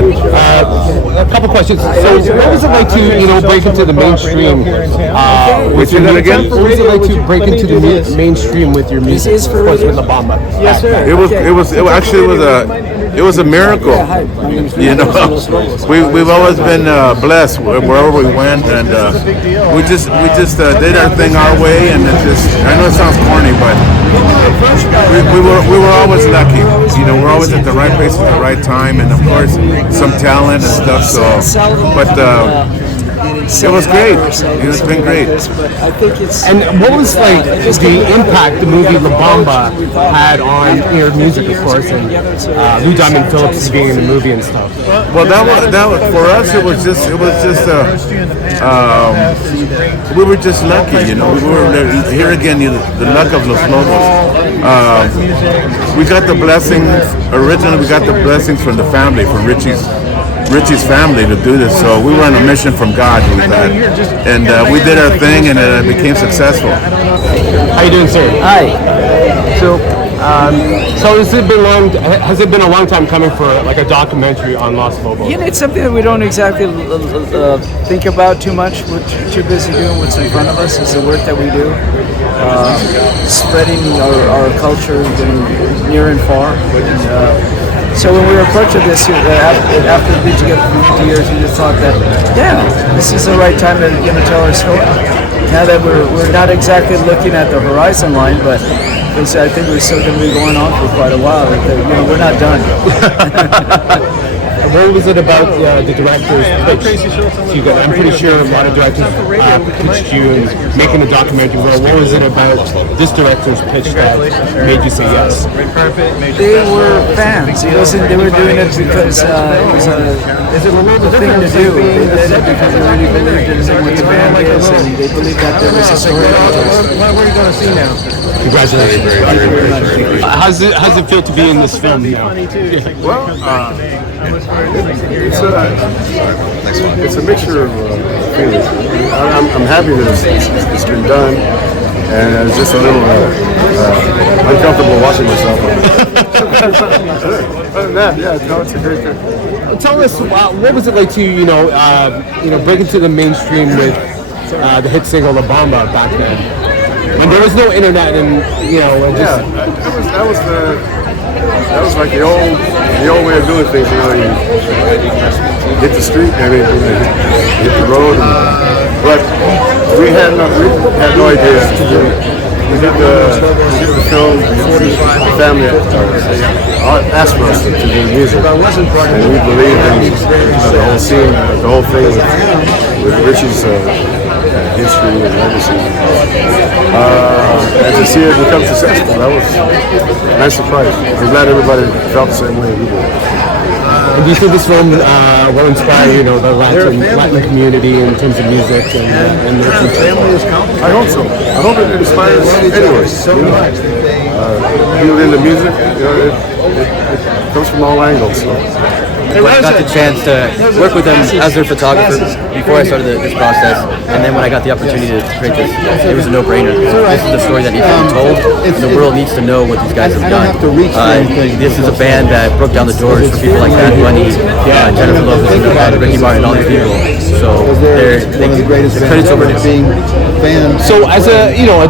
good. A couple questions. So, what was it like to break into the mainstream? With you again? What was it like to break into the mainstream with your music? Of course, with La Bamba. Yes, sir. It was a miracle. You know, we've always been blessed wherever we went, and we just did our thing our way, and it just, I know it sounds corny, but we were always lucky. You know, we're always at the right place at the right time, and of course some talent and stuff. So, but it was great. It's been great. And what was like the impact the movie La Bamba had on your music, of course, and Lou Diamond Phillips being in the movie and stuff? Well, that was for us. It was just we were just lucky, you know. We were here again, the luck of Los Lobos. We got the blessings. Originally, we got the blessings from the family, from Richie's family to do this. So we were on a mission from God with that, and we did our thing, and it became successful. How you doing, sir? Hi. So has it been a long time coming for like a documentary on Los Lobos? You know, it's something that we don't exactly think about too much. We're too busy doing what's in front of us. It's the work that we do, spreading our culture near and far. So when we were approaching this, after being together for 50 years, we just thought that, this is the right time to tell our story. Now that we're not exactly looking at the horizon line, but I think we're still going to be going on for quite a while. We're not done. What was it about the director's pitch? I'm pretty sure a lot of directors pitched you and making a documentary. Well, what was it about this director's pitch that made you say yes? They were fans. They were doing it because it was a thing to do. They did it because they really believed in what the band is, and they believed that there was a story. What are we going to see now? Congratulations. How's it feel to be in this film now? Well, it's a mixture of feelings. I'm happy that it's been done, and it's just a little uncomfortable watching myself. Other than that, it's a great thing. Tell us, what was it like to break into the mainstream with the hit single La Bamba back then? And there was no internet, and that was like the old way of doing things. You hit the street, hit the road, but we had no idea. We did the film. The family asked for us to do music, and we believed in the whole scene, the whole thing with Richie's history and legacy. And to see it become successful, that was a nice surprise. I'm glad everybody felt the same way we did. And do you think this film will inspire, the Latin community in terms of music and their future? I hope so. I hope it inspires anyone. People into music, it comes from all angles. So. I got the chance to work with them as their photographer before I started this process, and then when I got the opportunity to create this, it was a no-brainer. This is the story that needs to be told. The world needs to know what these guys have done. This is a band that broke down the doors for people like Bad Bunny, Jennifer Lopez, and Ricky Martin, all these people. So the credit's over to being fans. So as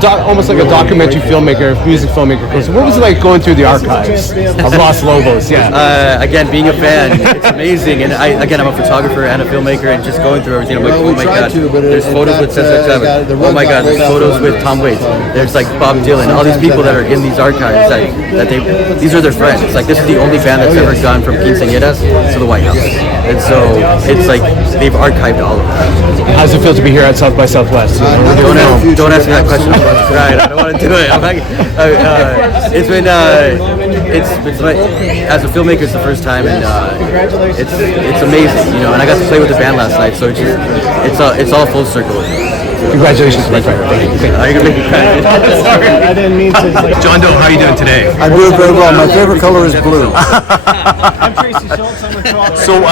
almost like a documentary filmmaker, music filmmaker, what was it like going through the archives of Los Lobos? Again, being a fan, it's amazing. And I'm a photographer and a filmmaker, and just going through everything, I'm like, oh my God, there's photos with SXSW. Oh my God, there's photos with Tom Waits. There's like Bob Dylan, all these people that are in these archives these are their friends. It's like this is the only band that's ever gone from quinceañeras to the White House. And so it's like they've archived all of that. How does it feel to be here at South by Southwest? Don't ask me that question. I'm about to cry. I don't want to do it. It's been as a filmmaker, it's the first time, and it's amazing, And I got to play with the band last night, so it's all full circle. Congratulations, my friend. Thank you. You're gonna make me cry. Sorry, I didn't mean to. John Doe, how are you doing today? I'm doing very well. My favorite color is blue. I'm Tracy Schultz. I'm a So,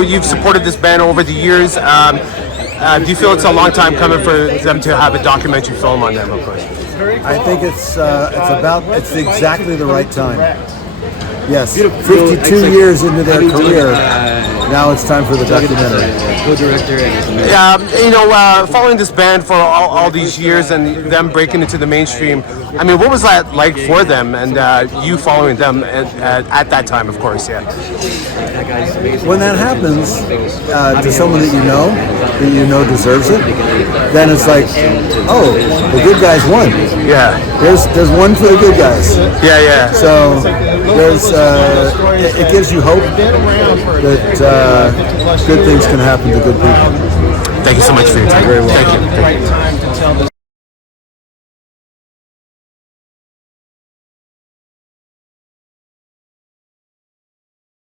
you've supported this band over the years. Do you feel it's a long time coming for them to have a documentary film on them, of course? I think it's exactly the right time. Yes, 52 years into their career, now it's time for the documentary. Co-director and Following this band for all these years and them breaking into the mainstream, I mean, what was that like for them and you following them at that time, of course, yeah. When that happens to someone that you know deserves it, then it's like, oh, the good guys won. Yeah. There's one for the good guys. Yeah. So there's it gives you hope that good things can happen to good people. Thank you so much for your time. Very well. Thank you. Right time to tell this.